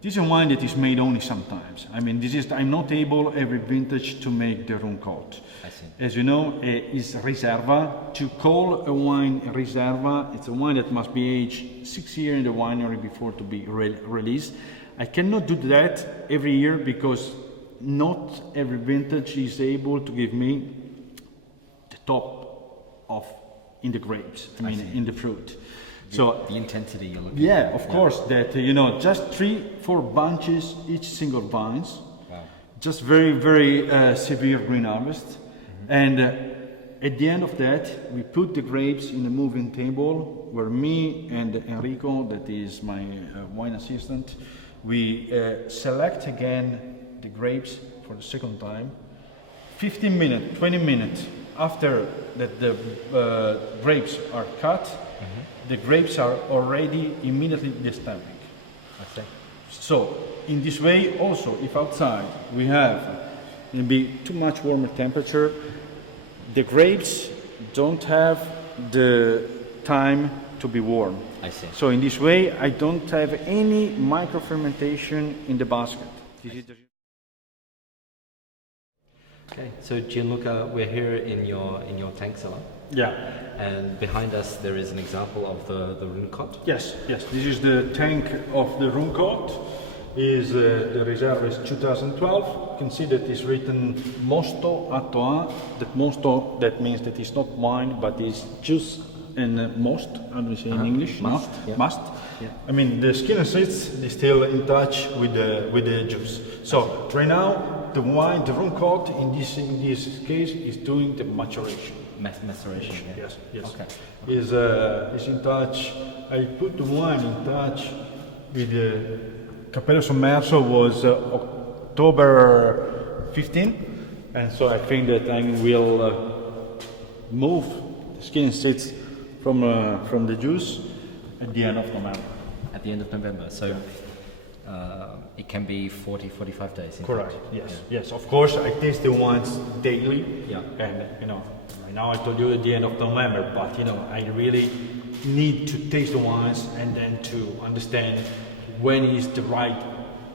This is a wine that is made only sometimes. I mean, I'm not able every vintage to make the rum coat. I see. As you know, it's Riserva. To call a wine Riserva, it's a wine that must be aged 6 years in the winery before to be released. I cannot do that every year because not every vintage is able to give me the top of in the grapes. I mean, in the fruit. So the intensity you're looking for. Yeah, of course, that just 3-4 bunches each single vines. Wow. Just very, very severe green harvest. And at the end of that, we put the grapes in a moving table where me and Enrico, that is my wine assistant, we select again the grapes for the second time. 15 minutes, 20 minutes after that the grapes are cut, the grapes are already immediately destamping. Okay. So in this way also, if outside we have maybe too much warmer temperature, the grapes don't have the time to be warm. I see. So in this way, I don't have any micro fermentation in the basket. Okay, so Gianluca, we're here in your tank cellar. Yeah. And behind us there is an example of the Runecot. Yes. This is the tank of the Runecot. Is the reserve is 2012. You can see that it's written Mosto Attoa. That Mosto, that means that it's not wine, but it's juice and most. How do we say in English? Must. No? Yeah. Must. Yeah. I mean, the skin and seeds, they're still in touch with the juice. So right now, the wine, the Runecot, in this case, is doing the maturation. Maceration. Yeah. Yes. Okay. Is in touch. I put the wine in touch with the Cappello Sommerso was October 15, and so I think that I will move the skin and seeds from the juice at the end of November. At the end of November, so it can be 40-45 days. Correct. Fact. Yes. Of course, I taste the wines daily. Yeah. And right now I told you at the end of November, but I really need to taste the wines and then to understand when is the right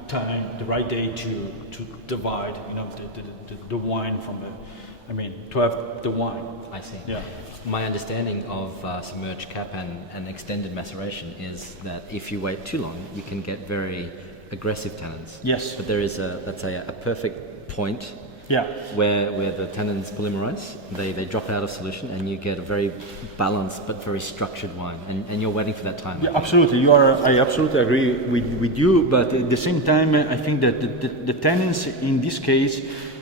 time, the right day to divide, the wine from to have the wine. I see. Yeah. My understanding of submerged cap and extended maceration is that if you wait too long, you can get very aggressive tannins. Yes. But there is let's say a perfect point. Yeah. Where the tannins polymerize, they drop out of solution, and you get a very balanced but very structured wine. And you're waiting for that time. Yeah, absolutely. I absolutely agree with you. But at the same time, I think that the tannins in this case,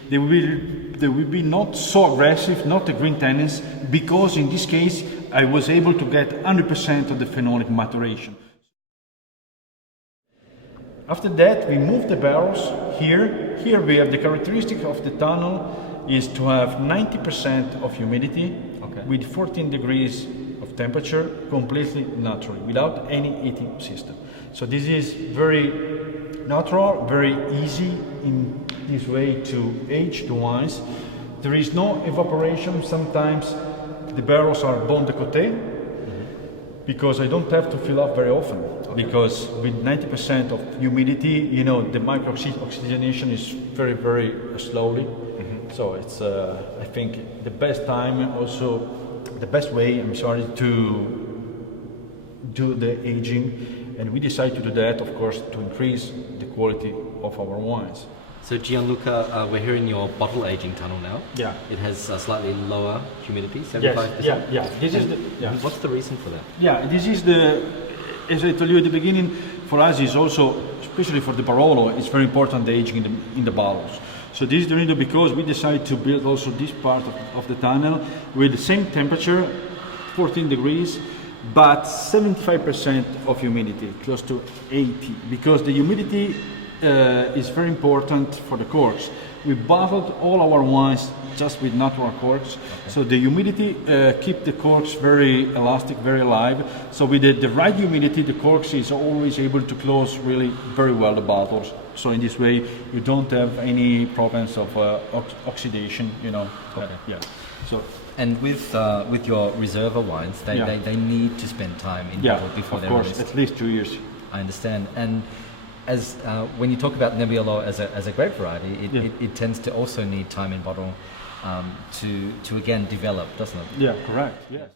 they will be not so aggressive, not the green tannins, because in this case I was able to get 100% of the phenolic maturation. After that, we move the barrels here. Here we have the characteristic of the tunnel is to have 90% of humidity with 14 degrees of temperature, completely natural, without any heating system. So this is very natural, very easy in this way to age the wines. There is no evaporation. Sometimes the barrels are bon de côté because I don't have to fill up very often. Because with 90% of humidity, the micro-oxygenation is very, very slowly. So it's, I think, the best time, also the best way, to do the aging. And we decided to do that, of course, to increase the quality of our wines. So Gianluca, we're here in your bottle aging tunnel now. Yeah. It has a slightly lower humidity, 75%. Yeah. This is What's the reason for that? Yeah, this is as I told you at the beginning, for us is also, especially for the Barolo, it's very important the aging in the bottles. So this is the reason because we decided to build also this part of the tunnel with the same temperature, 14 degrees, but 75% of humidity, close to 80, because the humidity is very important for the corks. We bottled all our wines just with natural corks, so the humidity keep the corks very elastic, very alive. So with the right humidity, the corks is always able to close really very well the bottles. So in this way, you don't have any problems of oxidation. Okay. Yeah. So. And with your Reserva wines, they need to spend time in bottle before they're released. Of course, at least 2 years. I understand. And as when you talk about Nebbiolo as a grape variety, it tends to also need time in bottle to again develop, doesn't it? Yeah, correct. Yes.